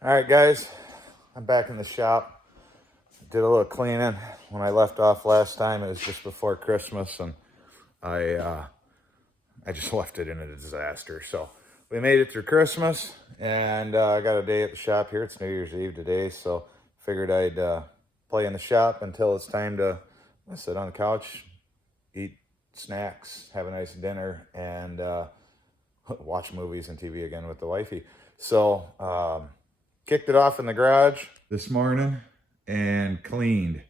All right, guys, I'm back in the shop. Did a little cleaning. When I left off last time, it was just before Christmas, and I uh, I just left it in a disaster. So we made it through Christmas, and I got a day at the shop here. It's New Year's Eve today, so figured I'd play in the shop until it's time to sit on the couch, eat snacks, have a nice dinner, and watch movies and TV again with the wifey. So kicked it off in the garage this morning and cleaned.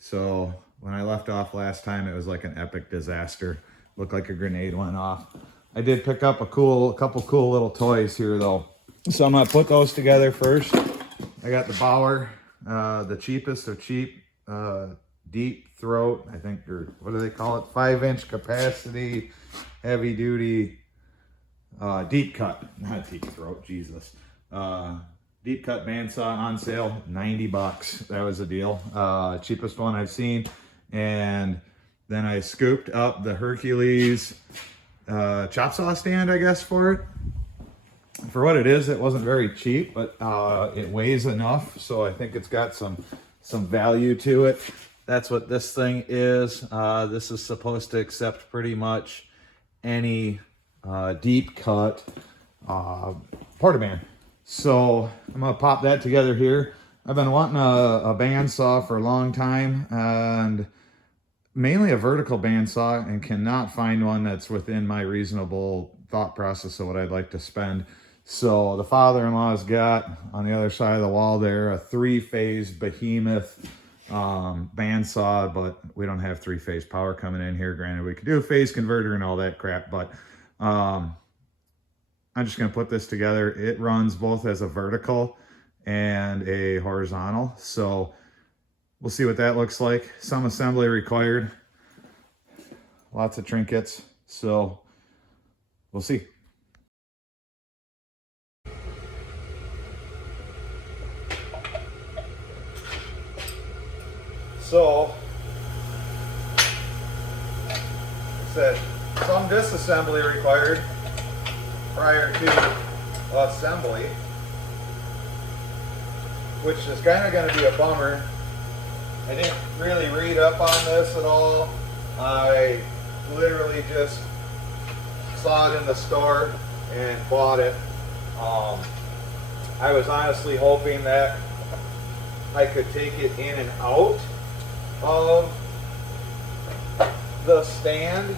So when I left off last time, it was like an epic disaster. Looked like a grenade went off. I did pick up a couple cool little toys here though. So I'm gonna put those together first. I got the Bauer, the cheapest of cheap, deep throat, I think, or what do they call it? 5-inch capacity, heavy duty, deep cut, not deep throat, Jesus. Deep cut bandsaw on sale, 90 bucks. That was a deal. Cheapest one I've seen. And then I scooped up the Hercules chop saw stand, I guess, for it. For what it is, it wasn't very cheap, but it weighs enough, so I think it's got some value to it. That's what this thing is. This is supposed to accept pretty much any deep cut portaband. So I'm gonna pop that together here. I've been wanting a bandsaw for a long time, and mainly a vertical bandsaw, and cannot find one that's within my reasonable thought process of what I'd like to spend. So the father-in-law's got on the other side of the wall there a 3-phase behemoth bandsaw, but we don't have 3-phase power coming in here. Granted, we could do a phase converter and all that crap, but I'm just going to put this together. It runs both as a vertical and a horizontal. So we'll see what that looks like. Some assembly required. Lots of trinkets. So we'll see. So, like I said, some disassembly required prior to assembly, which is kind of going to be a bummer. I didn't really read up on this at all. I literally just saw it in the store and bought it. I was honestly hoping that I could take it in and out of the stand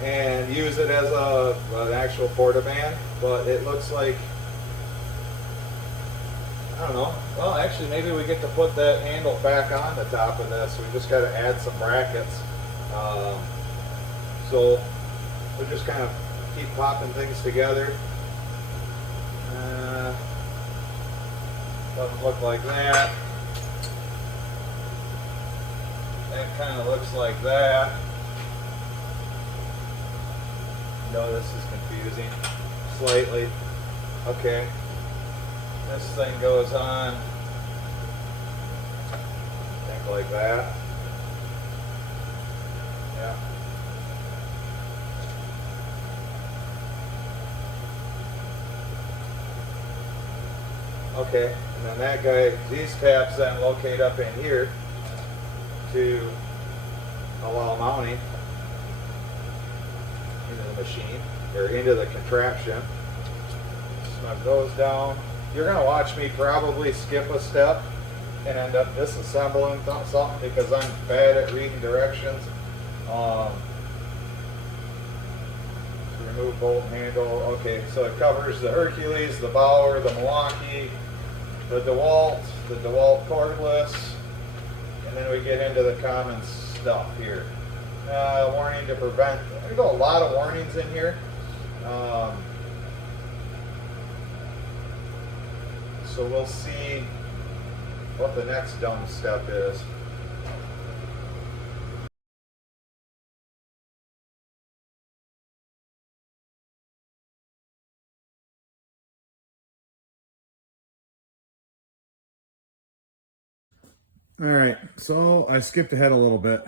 and use it as an actual portaband, but it looks like, I don't know. Well, actually, maybe we get to put that handle back on the top of this. We just got to add some brackets. So we'll just kind of keep popping things together. Doesn't look like that. That kind of looks like that. No, this is confusing slightly. Okay. This thing goes on, I think, like that. Yeah. Okay, and then that guy, these tabs then locate up in here to allow mounting into the machine, or into the contraption. Snug those down. You're going to watch me probably skip a step and end up disassembling something because I'm bad at reading directions. Remove bolt handle. Okay, so it covers the Hercules, the Bauer, the Milwaukee, the DeWalt cordless, and then we get into the common stuff here. Warning to prevent. There's a lot of warnings in here. So we'll see what the next dumb step is. All right, so I skipped ahead a little bit.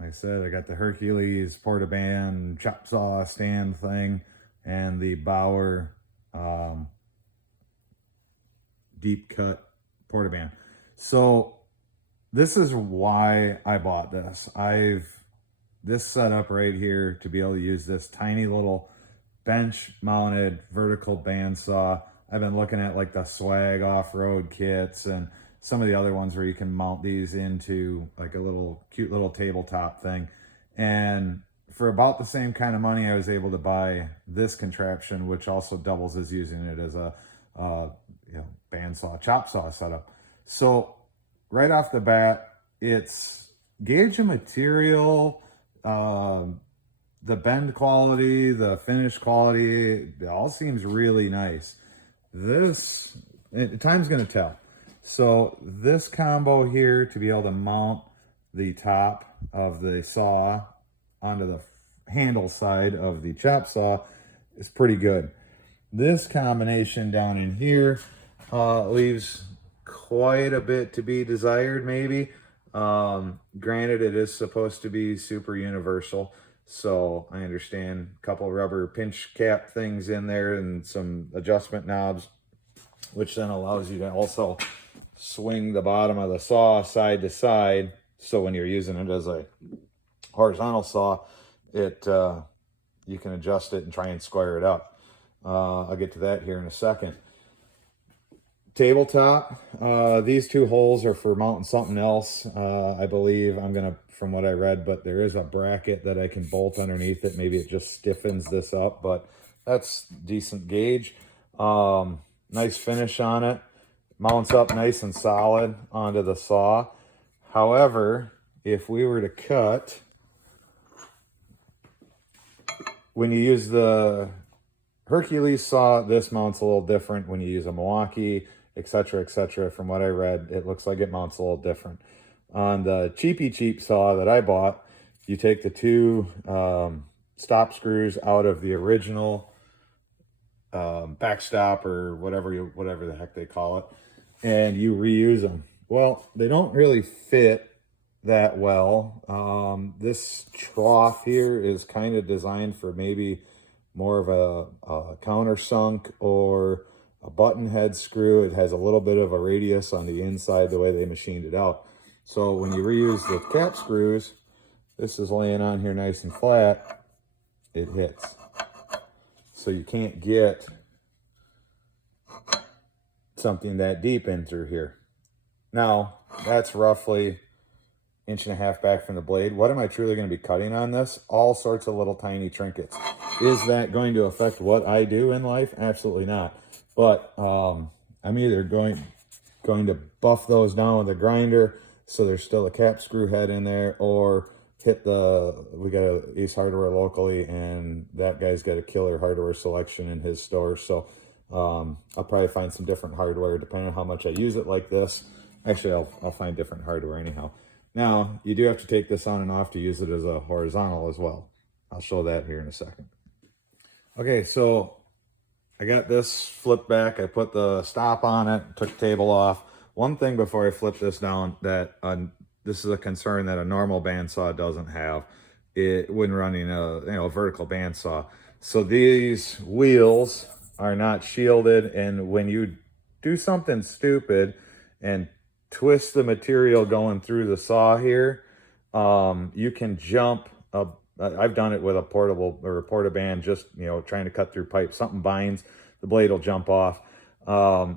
Like I said, I got the Hercules portaband chop saw stand thing and the Bauer deep cut portaband. So this is why I bought this. This setup right here to be able to use this tiny little bench mounted vertical bandsaw. I've been looking at like the Swag off-road kits and some of the other ones where you can mount these into like a little cute little tabletop thing. And for about the same kind of money, I was able to buy this contraption, which also doubles as using it as a bandsaw, chop saw setup. So right off the bat, it's gauge of material, the bend quality, the finish quality, it all seems really nice. Time's gonna tell. So this combo here to be able to mount the top of the saw onto the handle side of the chop saw is pretty good. This combination down in here leaves quite a bit to be desired, maybe. Granted, it is supposed to be super universal, so I understand a couple rubber pinch cap things in there and some adjustment knobs, which then allows you to also swing the bottom of the saw side to side. So when you're using it as a horizontal saw, you can adjust it and try and square it up. I'll get to that here in a second. Tabletop, these two holes are for mounting something else, I believe. From what I read, but there is a bracket that I can bolt underneath it. Maybe it just stiffens this up, but that's decent gauge. Nice finish on it. Mounts up nice and solid onto the saw. However, if we were to cut, when you use the Hercules saw, this mounts a little different. When you use a Milwaukee, etc., etc., from what I read, it looks like it mounts a little different. On the cheap saw that I bought, you take the two stop screws out of the original backstop or whatever the heck they call it, and you reuse them. Well, they don't really fit that well. This trough here is kind of designed for maybe more of a countersunk or a button head screw. It has a little bit of a radius on the inside the way they machined it out. So when you reuse the cap screws, this is laying on here nice and flat, it hits. So you can't get something that deep in through here. Now, that's roughly 1.5 inches back from the blade. What am I truly going to be cutting on this? All sorts of little tiny trinkets. Is that going to affect what I do in life? Absolutely not. But I'm either going to buff those down with a grinder so there's still a cap screw head in there, or we got a Ace Hardware locally, and that guy's got a killer hardware selection in his store. So I'll probably find some different hardware depending on how much I use it like this. Actually, I'll find different hardware anyhow. Now, you do have to take this on and off to use it as a horizontal as well. I'll show that here in a second. Okay, so I got this flipped back. I put the stop on it, took the table off. One thing before I flip this down, that this is a concern that a normal bandsaw doesn't have when running a vertical bandsaw. So these wheels are not shielded, and when you do something stupid and twist the material going through the saw here, you can jump I've done it with a portable or a portaband, just trying to cut through pipe. Something binds, the blade will jump off.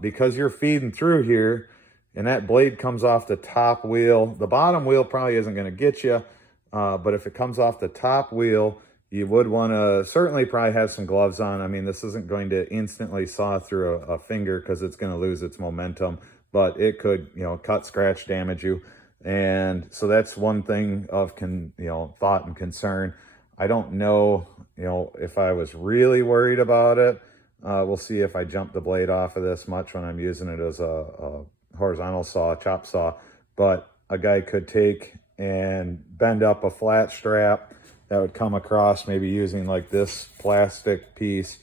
Because you're feeding through here and that blade comes off the top wheel, the bottom wheel probably isn't going to get you, but if it comes off the top wheel, you would want to certainly probably have some gloves on. I mean, this isn't going to instantly saw through a finger because it's going to lose its momentum, but it could, cut, scratch, damage you. And so that's one thing of thought and concern. I don't know, if I was really worried about it. We'll see if I jump the blade off of this much when I'm using it as a horizontal saw, chop saw. But a guy could take and bend up a flat strap that would come across, maybe using like this plastic piece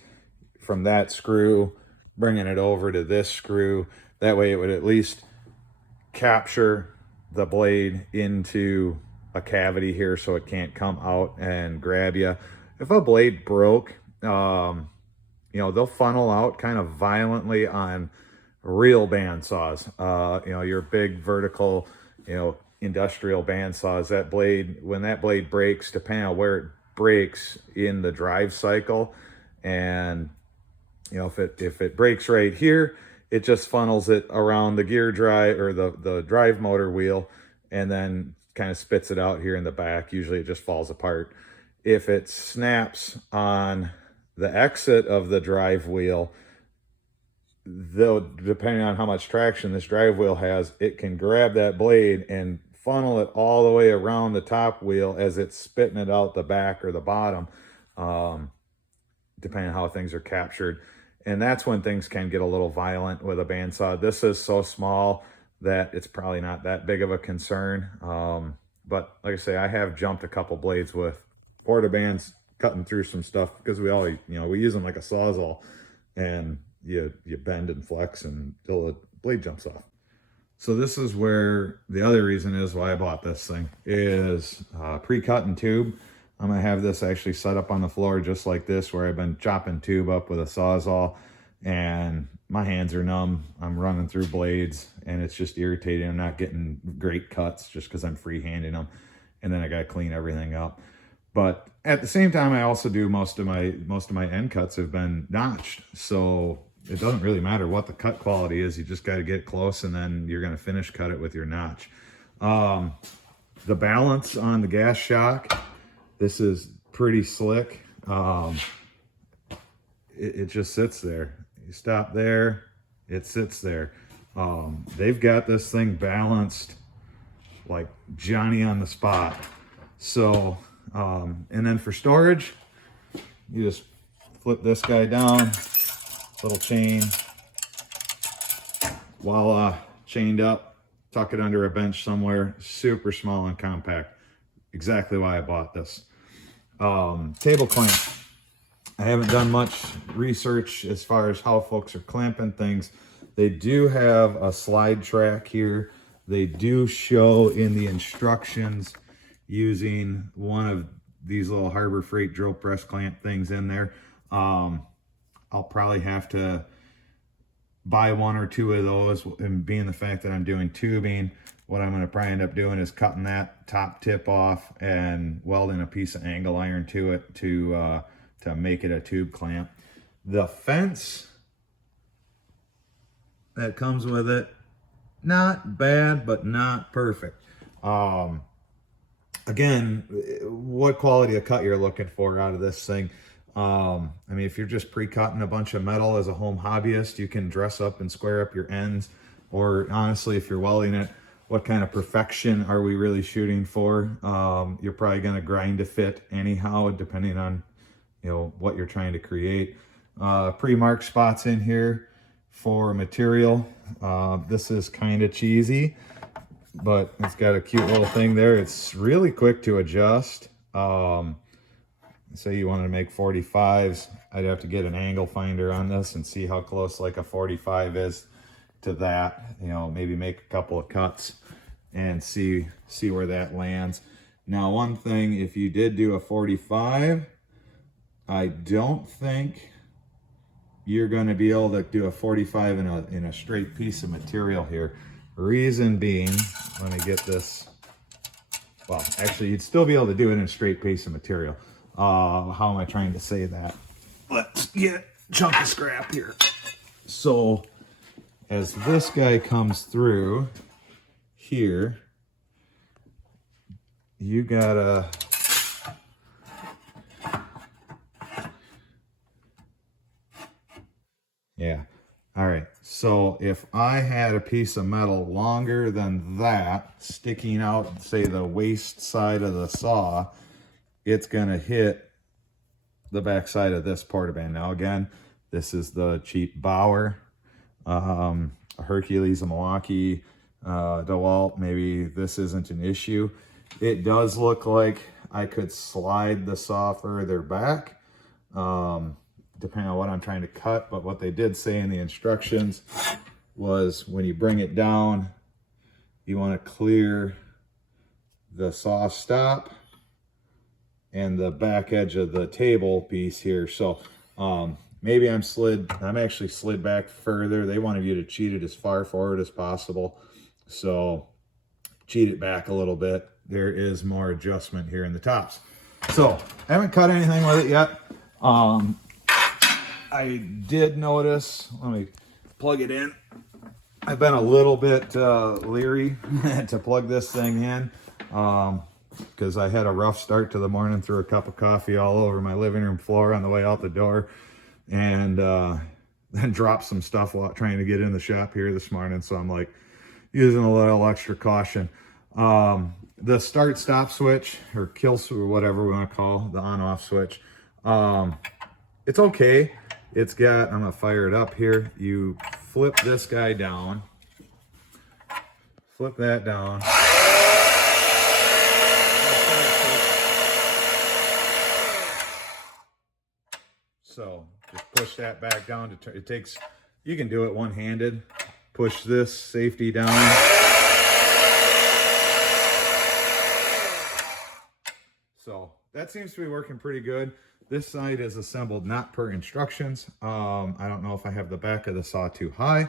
from that screw, bringing it over to this screw. That way it would at least capture the blade into a cavity here so it can't come out and grab you. If a blade broke, you know, they'll funnel out kind of violently on real bandsaws. You know, your big vertical, you know, industrial bandsaws, that blade, when that blade breaks, depending on where it breaks in the drive cycle, and you know, if it breaks right here, it just funnels it around the gear drive or the drive motor wheel, and then kind of spits it out here in the back. Usually it just falls apart. If it snaps on the exit of the drive wheel, though, depending on how much traction this drive wheel has, it can grab that blade and funnel it all the way around the top wheel as it's spitting it out the back or the bottom, depending on how things are captured. And that's when things can get a little violent with a bandsaw. This is so small that it's probably not that big of a concern. But like I say, I have jumped a couple blades with porta bands cutting through some stuff, because we all, you know, we use them like a sawzall, and you bend and flex until the blade jumps off. So this is where the other reason is why I bought this thing is pre-cut and tube. I'm gonna have this actually set up on the floor just like this, where I've been chopping tube up with a sawzall, and my hands are numb. I'm running through blades and it's just irritating. I'm not getting great cuts just because I'm free-handing them, and then I gotta clean everything up. But at the same time, I also do most of my end cuts have been notched, so it doesn't really matter what the cut quality is. You just got to get close, and then you're going to finish cut it with your notch. The balance on the gas shock, this is pretty slick. It just sits there. You stop there, it sits there. They've got this thing balanced like Johnny on the spot. So, and then for storage, you just flip this guy down, little chain, voila, chained up, tuck it under a bench somewhere, super small and compact. Exactly why I bought this. Table clamp. I haven't done much research as far as how folks are clamping things. They do have a slide track here. They do show in the instructions using one of these little Harbor Freight drill press clamp things in there. I'll probably have to buy one or two of those, and being the fact that I'm doing tubing, what I'm going to probably end up doing is cutting that top tip off and welding a piece of angle iron to it to make it a tube clamp. The fence that comes with it, not bad, but not perfect. Again, what quality of cut you're looking for out of this thing. I mean, if you're just pre-cutting a bunch of metal as a home hobbyist, you can dress up and square up your ends. Or honestly, if you're welding it, what kind of perfection are we really shooting for? You're probably going to grind to fit anyhow, depending on, you know, what you're trying to create. Pre-marked spots in here for material. This is kind of cheesy, but it's got a cute little thing there. It's really quick to adjust. Say you wanted to make 45s, I'd have to get an angle finder on this and see how close like a 45 is to that. You know, maybe make a couple of cuts and see where that lands. Now, one thing, if you did do a 45, I don't think you're going to be able to do a 45 in a straight piece of material here. Reason being, let me get this. Well, actually, you'd still be able to do it in a straight piece of material. How am I trying to say that? Let's get a chunk of scrap here. So, as this guy comes through here, you gotta yeah. All right. So if I had a piece of metal longer than that sticking out, say the waist side of the saw, it's going to hit the back side of this porta band. Now, again, this is the cheap Bauer, a Hercules, a Milwaukee, DeWalt. Maybe this isn't an issue. It does look like I could slide the saw further back, depending on what I'm trying to cut. But what they did say in the instructions was when you bring it down, you want to clear the saw stop and the back edge of the table piece here. So maybe I'm actually slid back further. They wanted you to cheat it as far forward as possible. So cheat it back a little bit. There is more adjustment here in the tops. So I haven't cut anything with it yet. I did notice, let me plug it in. I've been a little bit leery to plug this thing in because I had a rough start to the morning, threw a cup of coffee all over my living room floor on the way out the door, and then dropped some stuff while trying to get in the shop here this morning. So I'm like using a little extra caution. The start stop switch, or kill switch, or whatever we want to call the on off switch, it's okay. It's got, I'm gonna fire it up here. You flip this guy down, flip that down. So just push that back down to turn. It takes, you can do it one-handed. Push this safety down. So that seems to be working pretty good. This side is assembled not per instructions. I don't know if I have the back of the saw too high.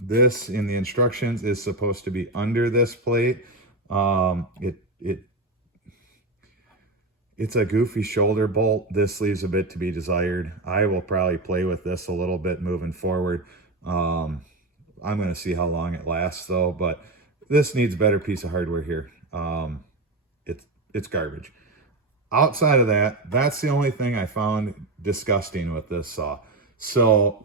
This in the instructions is supposed to be under this plate. It's a goofy shoulder bolt. This leaves a bit to be desired. I will probably play with this a little bit moving forward. I'm going to see how long it lasts though, but this needs a better piece of hardware here. It's garbage. Outside of that, that's the only thing I found disgusting with this saw. So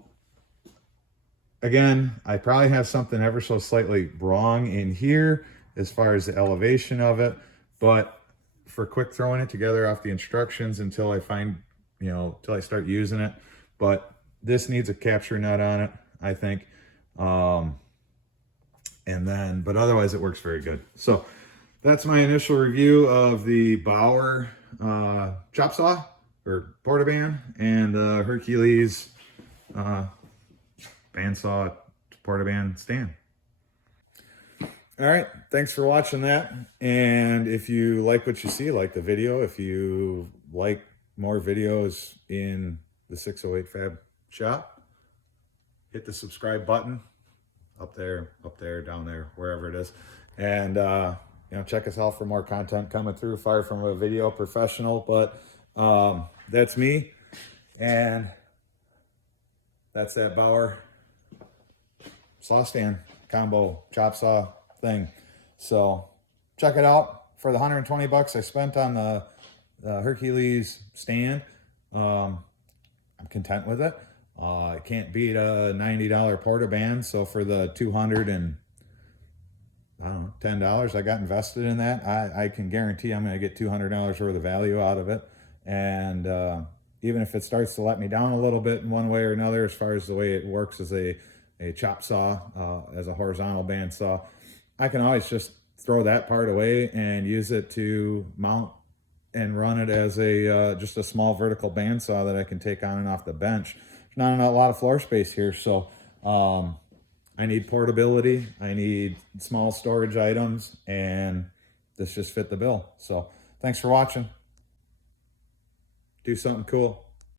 again, I probably have something ever so slightly wrong in here as far as the elevation of it, but for quick throwing it together off the instructions until I find, till I start using it. But this needs a capture nut on it, I think. But otherwise it works very good. So that's my initial review of the Bauer chop saw or portaband and the Hercules bandsaw portaband stand. All right, thanks for watching that. And if you like what you see, like the video, if you like more videos in the 608 Fab shop, hit the subscribe button up there, down there, wherever it is. And check us out for more content coming through. Far from a video professional, but that's me, and that's that Bauer saw stand combo chop saw thing. So check it out. For the $120 I spent on the Hercules stand, I'm content with it. I can't beat a $90 portaband. So for the $210 I got invested in that, I can guarantee I'm going to get $200 worth of value out of it. And even if it starts to let me down a little bit in one way or another, as far as the way it works as a chop saw, as a horizontal band saw, I can always just throw that part away and use it to mount and run it as just a small vertical bandsaw that I can take on and off the bench. There's not a lot of floor space here, so I need portability, I need small storage items, and this just fit the bill. So thanks for watching. Do something cool.